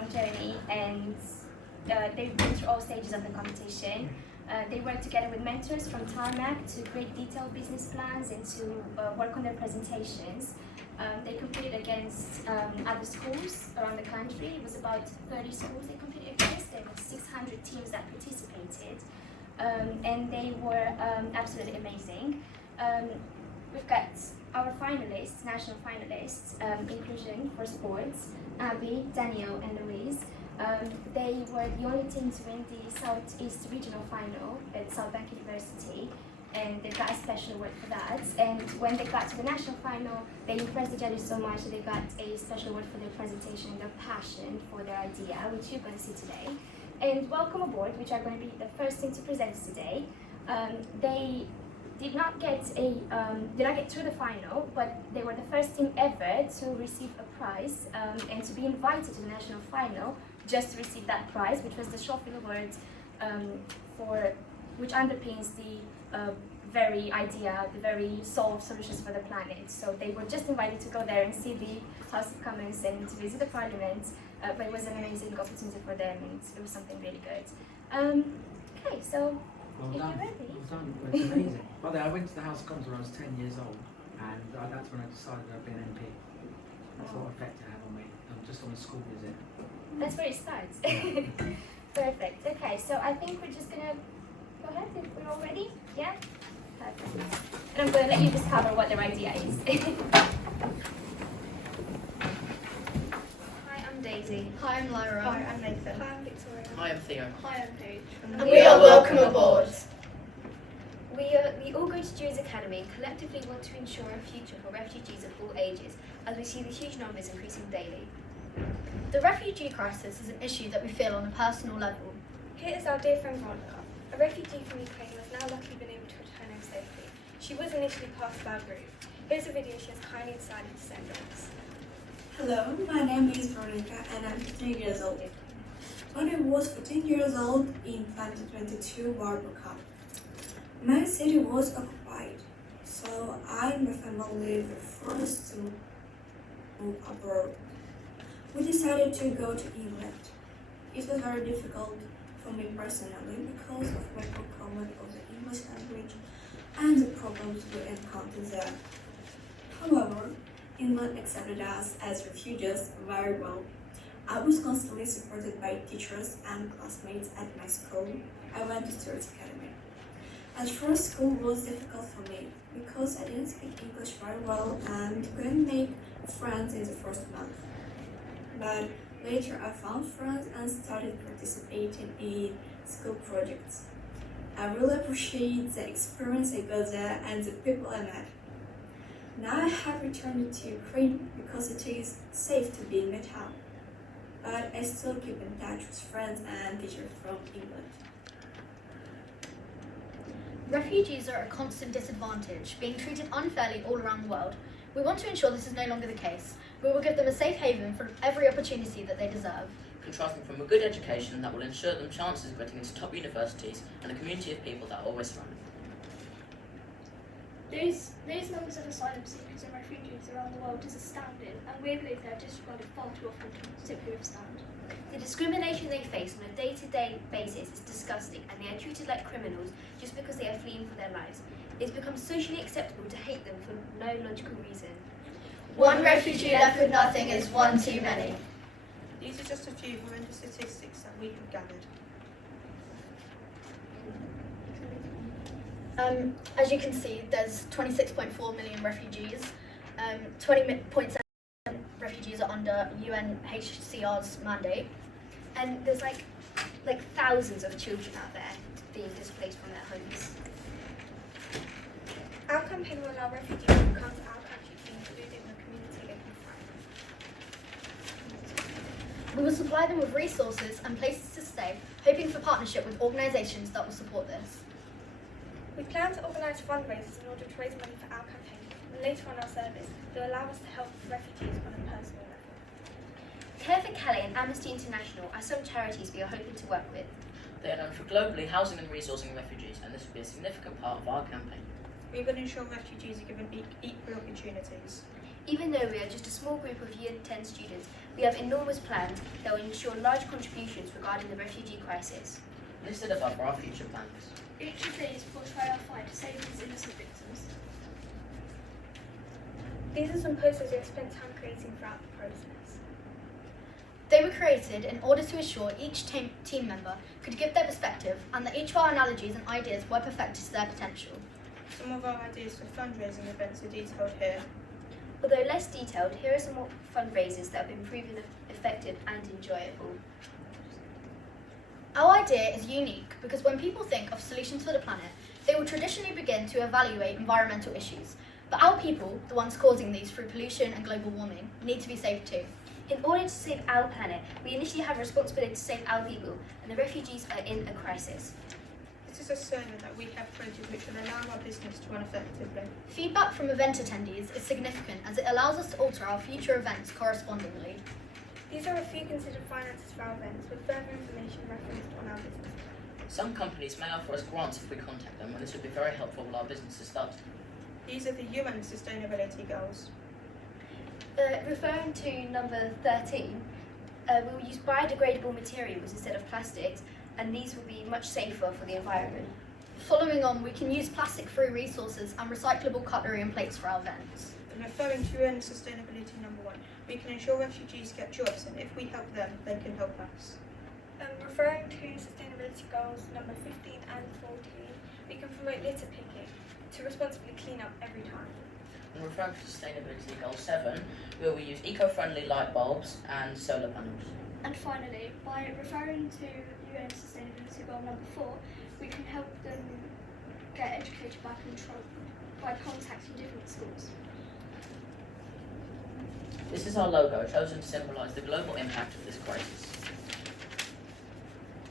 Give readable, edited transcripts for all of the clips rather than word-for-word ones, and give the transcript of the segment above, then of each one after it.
long journey, and they've been through all stages of the competition. They work together with mentors from Tarmac to create detailed business plans and to work on their presentations. They competed against other schools around the country. It was about 30 schools they competed against. There were 600 teams that participated, and they were absolutely amazing. We've got our finalists, national finalists, inclusion for sports, Abby, Daniel and Louise. They were the only team to win the Southeast Regional Final at South Bank University, and they got a special award for that. And when they got to the national final, they impressed the judges so much that they got a special award for their presentation and their passion for their idea, which you're going to see today. And welcome aboard, which are going to be the first team to present today. They did not get through the final, but they were the first team ever to receive a prize and to be invited to the national final just to receive that prize, which was the Schofield Award, which underpins the very idea, the very solved solutions for the planet. So they were just invited to go there and see the House of Commons and to visit the Parliament, but it was an amazing opportunity for them, and it was something really good. Okay, so well if done. you're ready. Well done. Well, it's amazing. By the way, I went to the House of Commons when I was 10 years old, and that's when I decided I'd be an MP. That's what effect it had on me. I'm just on a school visit. That's where it starts. Perfect. Okay, so I think we're just gonna go ahead if we're all ready. Yeah? Perfect. And I'm gonna let you discover what their idea is. Hi, I'm Daisy. Hi, I'm Lyra. Hi, I'm Nathan. Hi, I'm Victoria. Hi, I'm Theo. Hi, I'm Paige. And we are welcome aboard. We all go to Stewards Academy and collectively want to ensure a future for refugees of all ages, as we see the huge numbers increasing daily. The refugee crisis is an issue that we feel on a personal level. Here is our dear friend Veronica, a refugee from Ukraine who has now luckily been able to return home safely. She was initially part of our group. Here's a video she has kindly decided to send us. Hello, my name is Veronica and I'm 15 years old. When I was 14 years old in 2022 war broke out. My city was occupied, so I and my family were forced to move abroad. We decided to go to England. It was very difficult for me personally because of my command of the English language and the problems we encountered there. However, England accepted us as refugees very well. I was constantly supported by teachers and classmates at my school. I went to Stewards Academy. At first, school was difficult for me because I didn't speak English very well and couldn't make friends in the first month. But later I found friends and started participating in school projects. I really appreciate the experience I got there and the people I met. Now I have returned to Ukraine because it is safe to be in my town. But I still keep in touch with friends and teachers from England. Refugees are at a constant disadvantage, being treated unfairly all around the world. We want to ensure this is no longer the case. We will give them a safe haven for every opportunity that they deserve. Contrasting from a good education that will ensure them chances of getting into top universities and a community of people that always surround them. Those numbers of asylum seekers and refugees around the world is astounding, and we believe they are disregarded far too often to simply withstand. The discrimination they face on a day-to-day basis is disgusting, and they are treated like criminals just because they are fleeing for their lives. It's become socially acceptable to hate them for no logical reason. One refugee left with nothing is one too many. These are just a few horrendous statistics that we have gathered. As you can see, there's 26.4 million refugees. 20.7 refugees are under UNHCR's mandate. And there's like thousands of children out there being displaced from their homes. Our campaign will allow refugees to come to our country to be included in the community they can thrive. We will supply them with resources and places to stay, hoping for partnership with organisations that will support this. We plan to organise fundraisers in order to raise money for our campaign, and later on our service will allow us to help refugees on a personal level. Care for Calais and Amnesty International are some charities we are hoping to work with. They are known for globally housing and resourcing refugees, and this will be a significant part of our campaign. We will ensure refugees are given equal opportunities. Even though we are just a small group of Year 10 students, we have enormous plans that will ensure large contributions regarding the refugee crisis. Listed above are our future plans. Each of these portray our fight to save these innocent victims. These are some posters we have spent time creating throughout the process. They were created in order to ensure each team member could give their perspective and that each of our analogies and ideas were perfected to their potential. Some of our ideas for fundraising events are detailed here. Although less detailed, here are some more fundraisers that have been proven effective and enjoyable. Our idea is unique because when people think of solutions for the planet, they will traditionally begin to evaluate environmental issues. But our people, the ones causing these through pollution and global warming, need to be saved too. In order to save our planet, we initially have a responsibility to save our people, and the refugees are in a crisis. This is a server that we have created which will allow our business to run effectively. Feedback from event attendees is significant as it allows us to alter our future events correspondingly. These are a few considered finances for our events, with further information referenced on our business. Some companies may offer us grants if we contact them, and this would be very helpful while our business is starting. These are the UN Sustainability Goals. Referring to number 13, we will use biodegradable materials instead of plastics, and these will be much safer for the environment. Following on, we can use plastic-free resources and recyclable cutlery and plates for our events. And referring to UN Sustainability number 1, we can ensure refugees get jobs, and if we help them, they can help us. Referring to sustainability goals number 15 and 14, we can promote litter picking to responsibly clean up every time. And referring to Sustainability Goal 7, we will use eco-friendly light bulbs and solar panels. And finally, by referring to UN Sustainability Goal number 4, we can help them get educated by contacting different schools. This is our logo, chosen to symbolise the global impact of this crisis.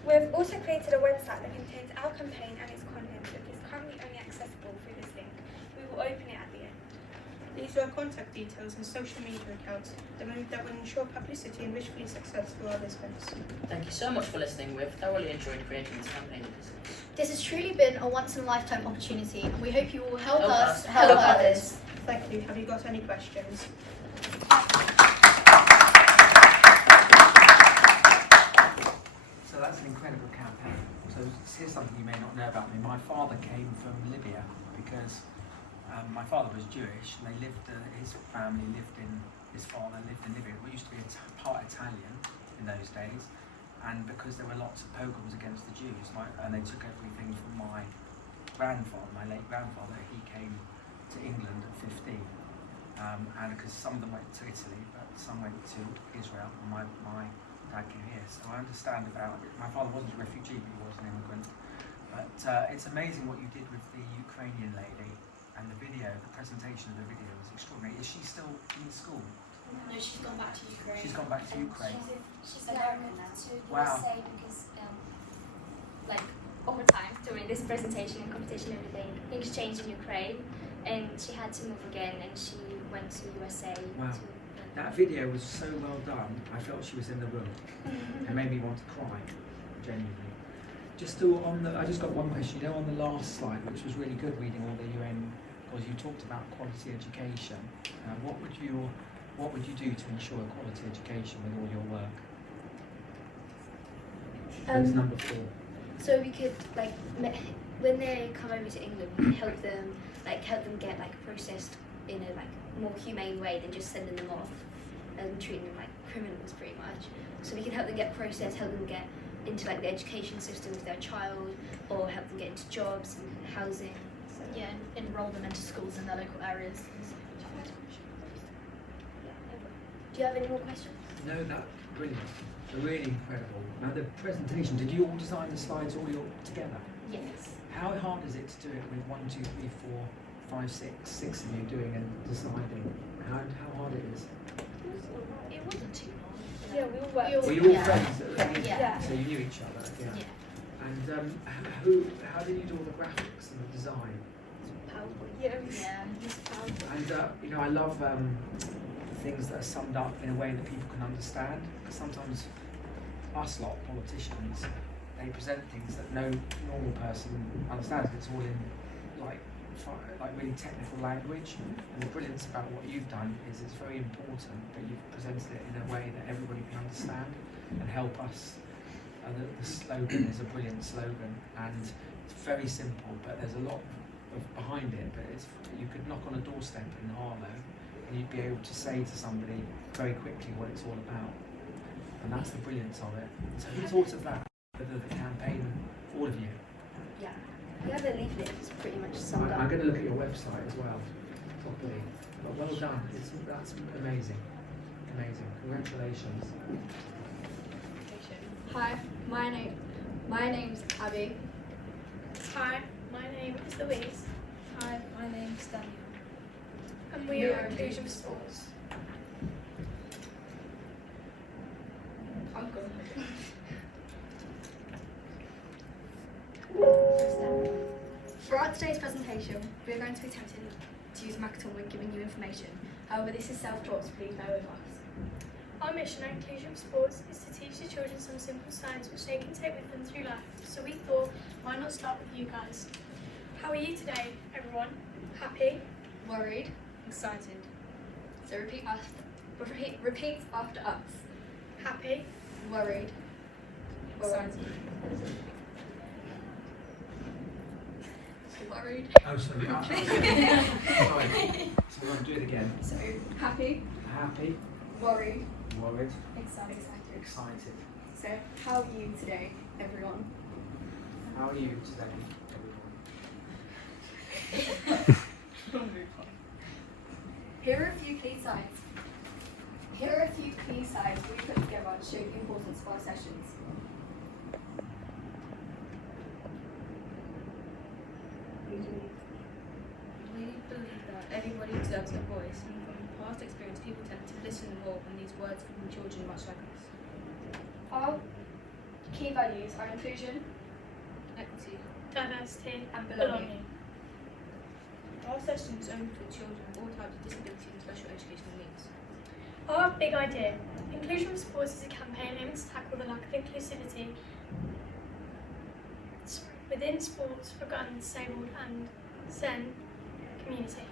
We have also created a website that contains our campaign and its content, which is currently only accessible through this link. We will open it at the end. These are our contact details and social media accounts that will ensure publicity and visually success for our business. Thank you so much for listening. We've thoroughly enjoyed creating this campaign and business. This has truly been a once-in-a-lifetime opportunity, and we hope you will help Help us us help help others. Thank you. Have you got any questions? So that's an incredible campaign. So here's something you may not know about me. My father came from Libya because my father was Jewish. And his family his father lived in Libya. We used to be part Italian in those days. And because there were lots of pogroms against the Jews, and they took everything from my late grandfather, he came to England at 15. And because some of them went to Italy, but some went to Israel, and my dad came here. So I understand about it. My father wasn't a refugee, but he was an immigrant. But it's amazing what you did with the Ukrainian lady, and the presentation of the video was extraordinary. Is she still in school? No, she's gone back to Ukraine. She's gone back to Ukraine. She's American now to Wow. USA because, over time during this presentation and competition and everything, things changed in Ukraine, and she had to move again, and she went to USA. Wow. That video was so well done. I felt she was in the room. It made me want to cry, genuinely. I just got one question. On the last slide, which was really good, reading all the UN, because you talked about quality education. What would you do to ensure quality education with all your work? That's number 4. So we could when they come over to England, we can help them get processed in a more humane way than just sending them off and treating them like criminals pretty much. So we can help them get processed, help them get into the education system with their child, or help them get into jobs and housing. So Yeah, enroll them into schools in their local areas. do you have any more questions? No, that's brilliant. Really incredible. Now the presentation, did you all design the slides all together? Yes. How hard is it to do it with 1, 2, 3, 4, 5, 6 of you doing and deciding? How hard it is? It wasn't too long. Yeah, we all worked. Were you all Yeah. friends at the beginning? Yeah. So you knew each other, yeah. Yeah. And how did you do all the graphics and the design? PowerPoint. Yeah. And I love things that are summed up in a way that people can understand. Because sometimes us lot politicians, they present things that no normal person understands. It's all in like really technical language. And the brilliance about what you've done is it's very important that you've presented it in a way that everybody can understand and help us. The slogan is a brilliant slogan, and it's very simple, but there's a lot behind it. But you could knock on a doorstep in Harlow and you'd be able to say to somebody very quickly what it's all about. And that's the brilliance of it. So who thought of that, the campaign, all of you? Yeah. We have a leaflet, it's pretty much summed up. I'm going to look at your website as well, properly. But well done, that's amazing. Amazing, congratulations. Hi, my name's Abby. Hi, my name is Louise. Hi, my name's Daniel. And we are Inclusion for Sports. I'm good. Throughout today's presentation, we are going to be attempting to use Makaton when giving you information. However, this is self-taught, so please bear with us. Our mission at Inclusion for Sports is to teach the children some simple science which they can take with them through life. So we thought, why not start with you guys? How are you today, everyone? Happy? Worried? Excited. So repeat after us. Happy? Worried? Excited. Worried? Oh, sorry. Sorry. So we're going to do it again. So happy? Happy, Worried? worried, Excited. excited. So how are you today, everyone? How are you today, everyone? Here are a few key signs. Here are a few key signs we put together to show the importance of our sessions. We believe that everybody deserves a voice, and from past experience, people tend to listen more when these words come from children much like us. Our key values are inclusion, Equity. Diversity. and belonging. Our session is open for children of all types of disabilities and special educational needs. Our big idea. Inclusion for Sports is a campaign aiming to tackle the lack of inclusivity within sports regarding the disabled and SEN community.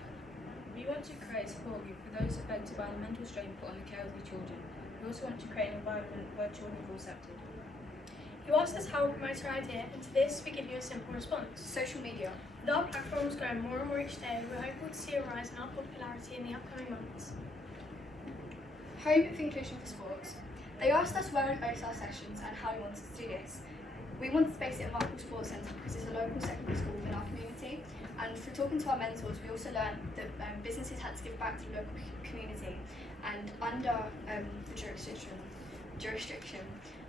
We want to create a support group for those affected by the mental strain put on the care of the children. We also want to create an environment where children feel accepted. You asked us how we promote our idea, and to this we give you a simple response. Social media. With our platforms growing more and more each day, we're hopeful to see a rise in our popularity in the upcoming months. Home of Inclusion for Sports. They asked us where and base our sessions and how we wanted to do this. We wanted to base it at Markle Sports Centre because it's a local secondary school in our community, and through talking to our mentors we also learned that businesses had to give back to the local community, and under the jurisdiction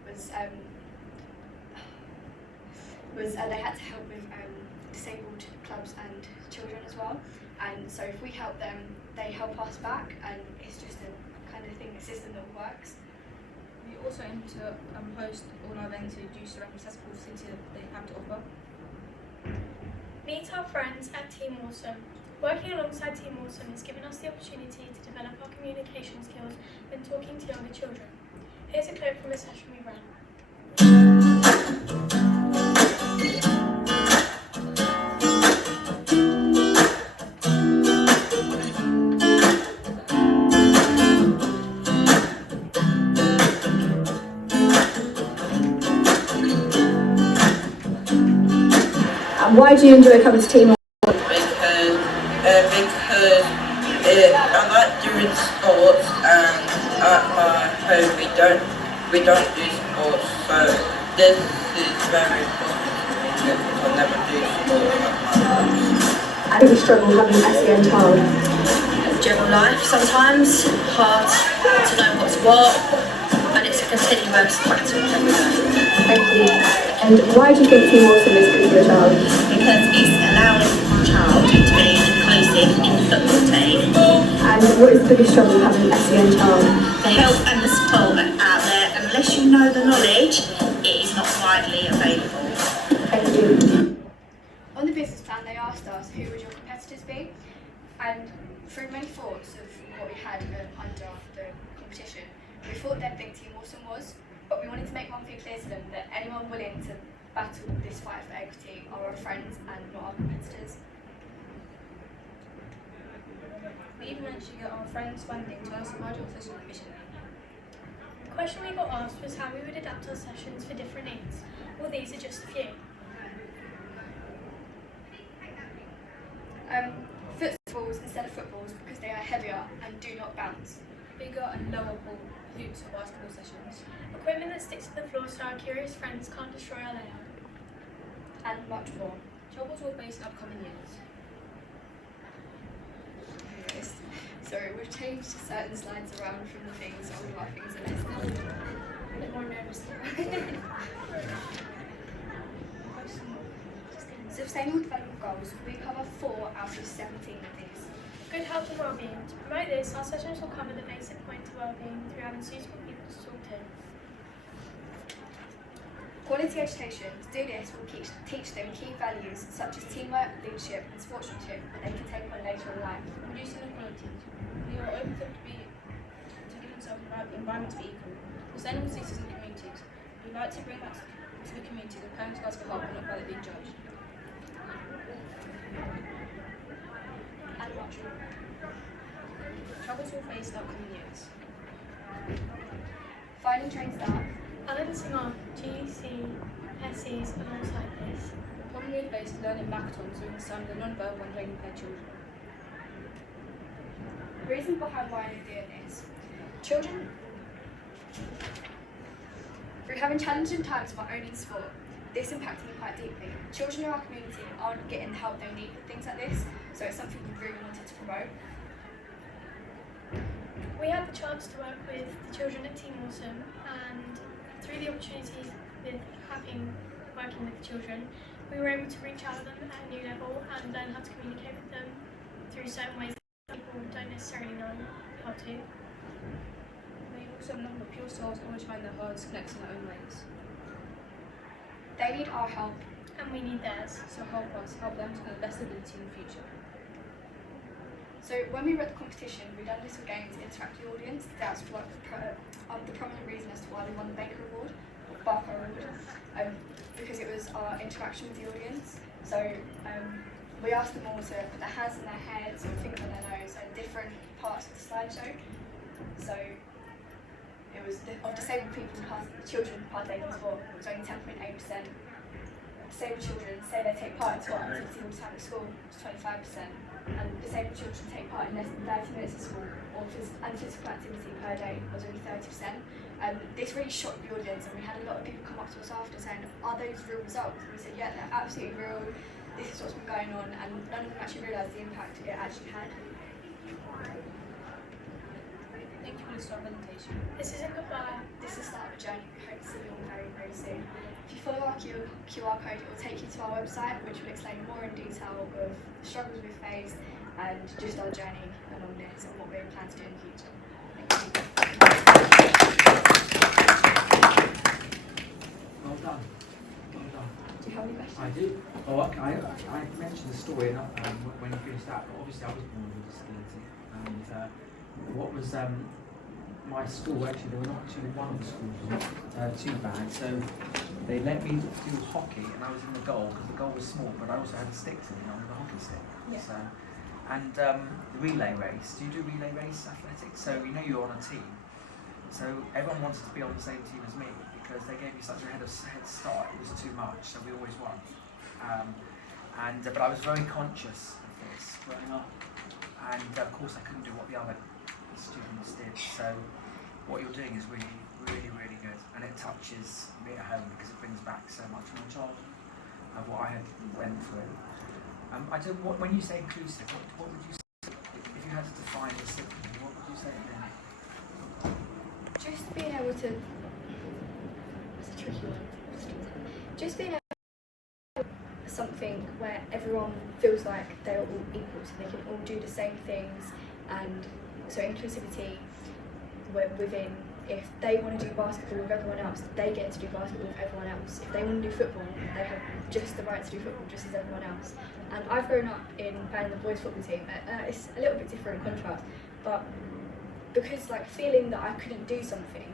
was they had to help with disabled clubs and children as well, and so if we help them they help us back, and it's just a kind of thing, a system that works. We also aim to host all our events due to the accessible facility that they have to offer. Meet our friends at Team Awesome. Working alongside Team Awesome has given us the opportunity to develop our communication skills when talking to younger children. Here's a clip from a session we ran. Why do you enjoy coming to Team? Because I like doing sports, and at my home we don't do sports, so this is very important to me because I never do sports at my home. I think you struggle having an SEN child. General life sometimes, hard to know what's what, and it's a continuous battle every day. Thank you. And why do you think Team Awesome is good for your child? Because it's allowing our child to be inclusive in the football team. And what is the biggest struggle of having an SEN child? The help and the support are out there. Unless you know the knowledge, it is not widely available. Thank you. On the business plan they asked us who would your competitors be, and through many thoughts of what we had under the competition, we thought they'd think Team Awesome was, but we wanted to make one thing clear to them, that anyone willing to battle this fight for equity are our friends and not our competitors. We even managed to get our friends funding to host a project session efficiently. The question we got asked was how we would adapt our sessions for different needs. Well, these are just a few. Footballs instead of footballs because they are heavier and do not bounce. Bigger and lower ball hoops for basketball sessions. Equipment that sticks to the floor so our curious friends can't destroy our layout. And much more. Troubles will face in upcoming years. Yes. Sorry, we've changed certain slides around from the things, all of our things are less now. A bit more nervous Sustainable Development Goals, we cover 4 out of 17 of these. Good health and well-being. To promote this, our sessions will cover the basic points of well-being through having suitable people to talk to. Quality education. To do this, we'll teach them key values such as teamwork, leadership and sportsmanship that they can take on later in life. Reducing inequality. We are open them to give themselves the right environment to be equal. Sustainable cities and communities. We'd like to bring back to the community the parents ask for help and not by being judged. And much more. Troubles will face in upcoming years. Finding trained staff. Balancing our GCSEs alongside this. The problem we face is learning marathons during some of the non-verbal and hearing impaired children. The reason behind why I'm doing this. Children, through having challenging times of my own in sport, this impacted me quite deeply. Children in our community aren't getting the help they need with things like this, so it's something we really wanted to promote. We had the chance to work with the children at Team Awesome, and through the opportunity with working with the children, we were able to reach out to them at a new level and learn how to communicate with them through certain ways that people don't necessarily know how to. We also know that pure souls always find their hearts connect in their own ways. They need our help. And we need theirs. So help us, help them to get the best ability in the future. So when we were at the competition, we done this again to interact with the audience. That's like the prominent reason as to why we won the Barker Award, because it was our interaction with the audience. So we asked them all to put their hands on their heads or fingers on their nose and different parts of the slideshow. So it was of disabled people, children partaking in sport, it was only 10.8%. Disabled children say they take part in sport activity all the time at school, it's 25%. And disabled children take part in less than 30 minutes of school and physical activity per day was only 30%. This really shocked the audience, and we had a lot of people come up to us after saying, are those real results? And we said, yeah, they're absolutely real, this is what's been going on, and none of them actually realised the impact it actually had. Thank you for the start presentation. This isn't goodbye. This is the start of a journey. We hope to see you all very, very soon. If you follow our QR code, it will take you to our website, which will explain more in detail of the struggles we've faced and just our journey along this and what we plan to do in the future. Thank you. Well done. Well done. Do you have any questions? I do. Oh, I mentioned the story when you finished that, but obviously I was born with a disability. And what was my school, actually, there were not actually one of the schools was too bad. So they let me do hockey, and I was in the goal because the goal was small, but I also had sticks in it, on the hockey stick. Yeah. So, and the relay race. Do you do relay race athletics? So you know you're on a team. So everyone wanted to be on the same team as me because they gave me such a head start. It was too much, so we always won. But I was very conscious of this growing up, and of course I couldn't do what the other students did. So what you're doing is really, really, really good, and it touches me at home because it brings back so much from my childhood of what I had went through. When you say inclusive, what would you say if you had to define disability? What would you say then? Just being able to. That's a tricky one. Just being able to something where everyone feels like they're all equal, so they can all do the same things, and so inclusivity within, if they want to do basketball with everyone else, they get to do basketball with everyone else. If they want to do football, they have just the right to do football just as everyone else. And I've grown up in playing the boys football team. It's a little bit different in contrast, but because like feeling that I couldn't do something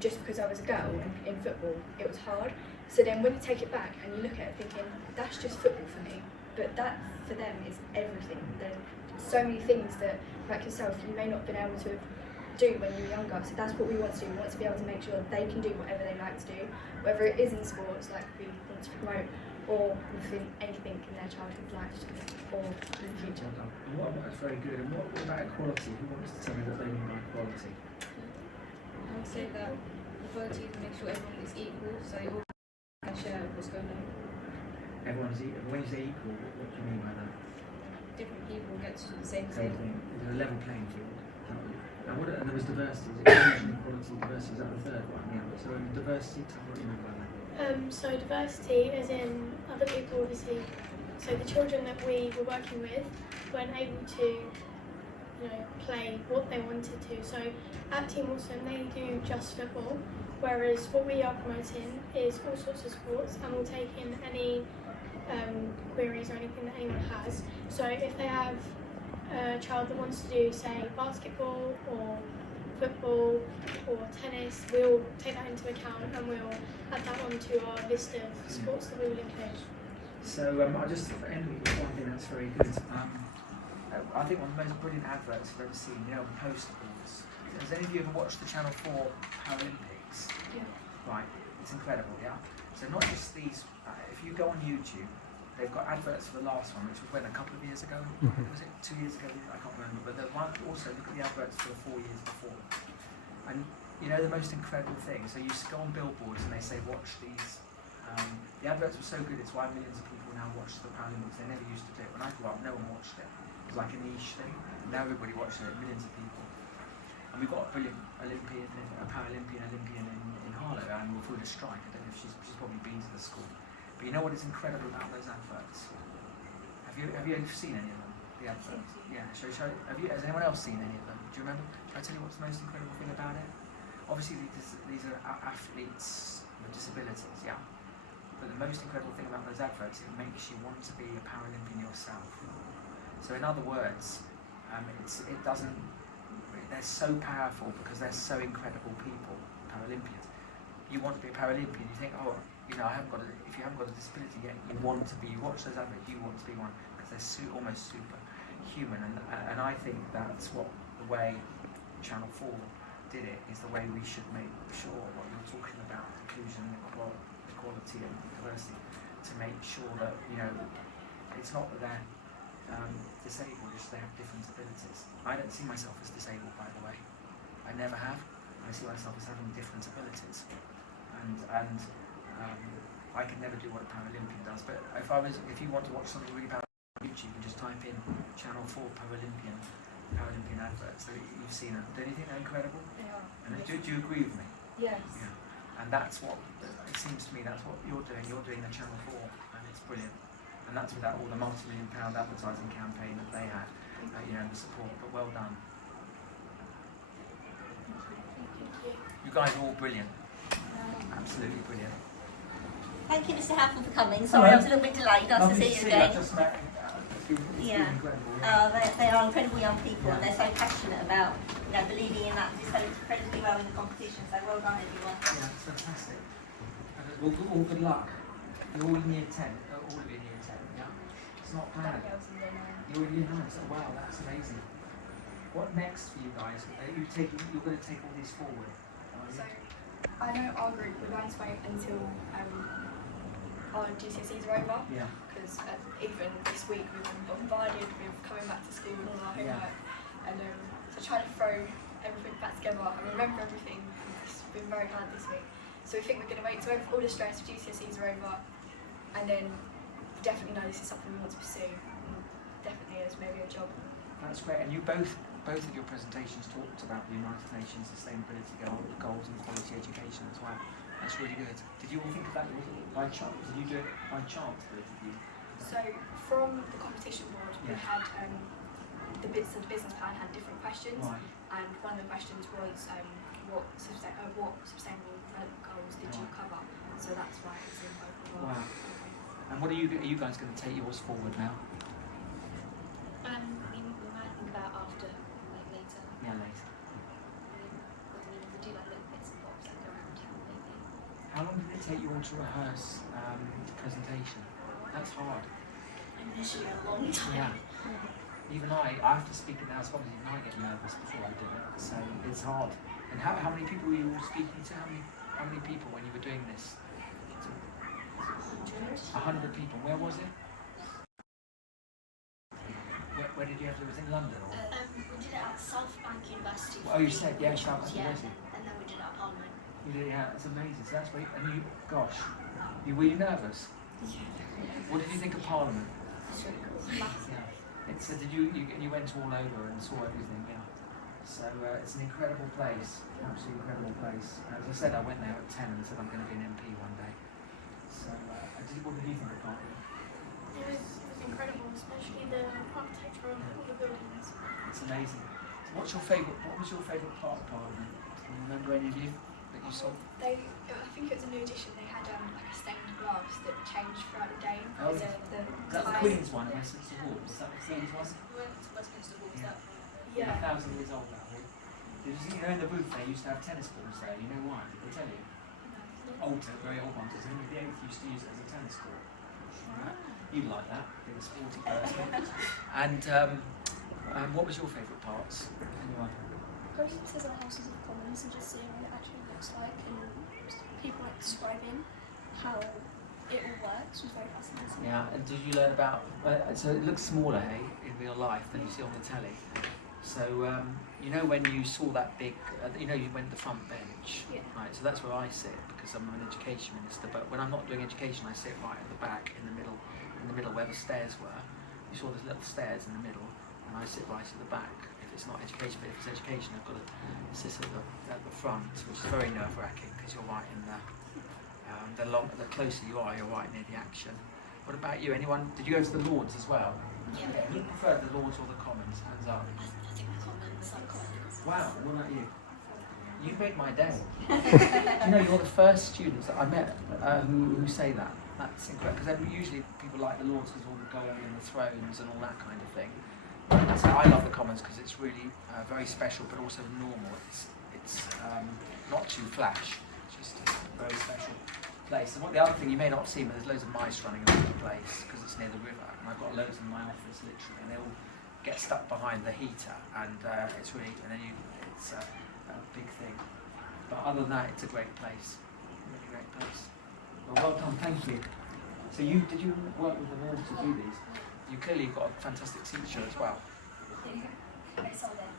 just because I was a girl in football, it was hard. So then when you take it back and you look at it thinking, that's just football for me, but that for them is everything. There's so many things that like yourself, you may not have been able to do when you were younger. So that's what we want to do. We want to be able to make sure that they can do whatever they like to do, whether it is in sports, like we want to promote, or within anything in their childhood life, or in the future. That's very good. And what about equality? Who wants to tell me what they mean by equality? I would say that equality is to make sure everyone is equal, so they all can share what's going on. Everyone's equal. When you say equal, what do you mean by that? Different people get to the same Same thing. thing. Is it a level playing field? And there was diversity. Inclusion, equality, diversity. Is that the third one? Yeah. So diversity, tell me what you mean by that. So diversity as in other people obviously, so the children that we were working with weren't able to, play what they wanted to. So at Team Awesome they do just football, whereas what we are promoting is all sorts of sports, and we'll take in any queries or anything that anyone has. So if they have a child that wants to do, say, basketball or football or tennis, we'll take that into account and we'll add that onto our list of sports that we will include. So I'll just end with one thing that's very good. I think one of the most brilliant adverts I've ever seen, poster boards. Has any of you ever watched the Channel 4 Paralympics? Yeah. Right, it's incredible, yeah? So not just these, if you go on YouTube, they've got adverts for the last one, which was when, a couple of years ago? Was it 2 years ago? I can't remember. But the one also, look at the adverts for the 4 years before. And the most incredible thing, so you go on billboards and they say, watch these. The adverts were so good, it's why millions of people now watch the Paralympics. They never used to do it. When I grew up, no one watched it. It was like a niche thing. Now everybody watches it, millions of people. And we've got a brilliant Paralympian in Harlow, and we'll put a strike. I don't know if she's probably been to the school. But you know what is incredible about those adverts? Have you seen any of them? The adverts? Yeah. Has anyone else seen any of them? Do you remember? Shall I tell you what's the most incredible thing about it? Obviously, these are athletes with disabilities, yeah. But the most incredible thing about those adverts, it makes you want to be a Paralympian yourself. So in other words, they're so powerful because they're so incredible people, Paralympians. You want to be a Paralympian, you think, if you haven't got a disability yet, you want to be, you watch those adverts, you want to be one, because they're almost superhuman. And I think that's what the way Channel 4 did it, is the way we should make sure what you're talking about, inclusion, equality and diversity, to make sure that, it's not that they're disabled, it's they have different abilities. I don't see myself as disabled, by the way. I never have. I see myself as having different abilities. And I can never do what a Paralympian does. But if you want to watch something really powerful on YouTube, you can just type in Channel 4 Paralympian adverts. So you've seen them. Don't you think they're incredible? They are. And do you agree with me? Yes. Yeah. And that's what, it seems to me, that's what you're doing. You're doing the Channel 4, and it's brilliant. And that's without all the multi-million-pound advertising campaign that they had, and the support. But well done. You guys are all brilliant. Absolutely brilliant. Thank you, Mr. Halfon, for coming. Sorry, I was a little bit delayed. Nice to see you again. It's been incredible. They are incredible young people, and they're so passionate about believing in that. They did incredibly well in the competition, so well done, everyone. Yeah, it's fantastic. Well, all good luck. You're all in year 10. All of you in year 10, yeah? It's not bad. You're in year 9, so wow, that's amazing. What next for you guys? You're going to take all these forward? So, I know our group, we're going to wait until our GCSEs are over. Yeah. Because even this week we've been bombarded with coming back to school and all our homework. And so trying to throw everything back together and remember everything, it's been very hard this week. So we think we're going to wait till all the stress of GCSEs are over, and then we definitely know this is something we want to pursue. Definitely as maybe a job. That's great. And you both of your presentations talked about the United Nations Sustainability Goals and quality education as well. That's really good. Did you all think of that by chance? Did you do it by chance, both of you? So from the competition board, we had the business plan had different questions, and one of the questions was what sustainable development goals did you cover? So that's why it's in both of our. Wow. And what are you guys going to take yours forward now? We might think about after, later. Yeah, later. We do little bits and bobs that go around town, maybe. How long did it take you all to rehearse the presentation? That's hard. Initially a long time. Yeah. Even I have to speak in the House of Commons, even I get nervous before I do it, so it's hard. And how many people were you all speaking to? How many people when you were doing this? 100 people. Where was it? Where did you have to do it? Was it in London? Or? We did it at South Bank University. Oh, you said, yeah, South Bank University. And then we did it at Parliament. You did, yeah, that's amazing. So that's great. And you, gosh, were you nervous? What did you think of Parliament? It's really cool. Yeah. It's, did you went all over and saw everything, yeah. So it's an incredible place, absolutely incredible place. As I said, I went there at 10 and said I'm going to be an MP one day. So what did you think of Parliament? It was incredible, especially the architecture of all the buildings. It's amazing. So what was your favourite part of Parliament? Can you remember any of you that you saw? I think it was a new addition. They had like a stained glass that changed throughout the day. Oh, is that the Queen's one, Westminster Hall? Is that the Queen's one? We went to Westminster Hall, was that? Yeah. 1,000 years old, that hall. Did you see, in the booth they used to have tennis balls there? You know why? Did they tell you? Very old ones. Henry VIII used to use it as a tennis court. Right. You like that, being a sporty person. And what was your favourite parts? Anyone? Going to the Houses of Commons and just seeing what it actually looks like and people like describing how it all works was very fascinating. Yeah, and did you learn about, so it looks smaller, hey, in real life than you see on the telly. So, you know when you saw that big, you went to the front bench, right, so that's where I sit because I'm an education minister, but when I'm not doing education I sit right at the back in the middle where the stairs were. You saw those little stairs in the middle and I sit right at the back. If it's not education, but if it's education I've got to sit at the front, which is very nerve-wracking because you're right in the closer you are, you're right near the action. What about you? Anyone? Did you go to the Lords as well? Yeah. Who preferred the Lords or the Commons? Hands up. I think the Commons. Wow, what about you? You made my day. Do you know you're the first students that I met who say that? That's incredible. Because usually people like the Lords because all the gold and the thrones and all that kind of thing. So I love the Commons because it's really very special, but also normal. It's not too flash. It's just a very special place. And the other thing you may not have seen, but there's loads of mice running around the place because it's near the river, and I've got loads in my office literally, and they all get stuck behind the heater, and it's really, it's a big thing. But other than that, it's a great place, really great place. Well done, thank you. So did you work with the Lords to do these? You clearly got a fantastic teacher as well. I saw them.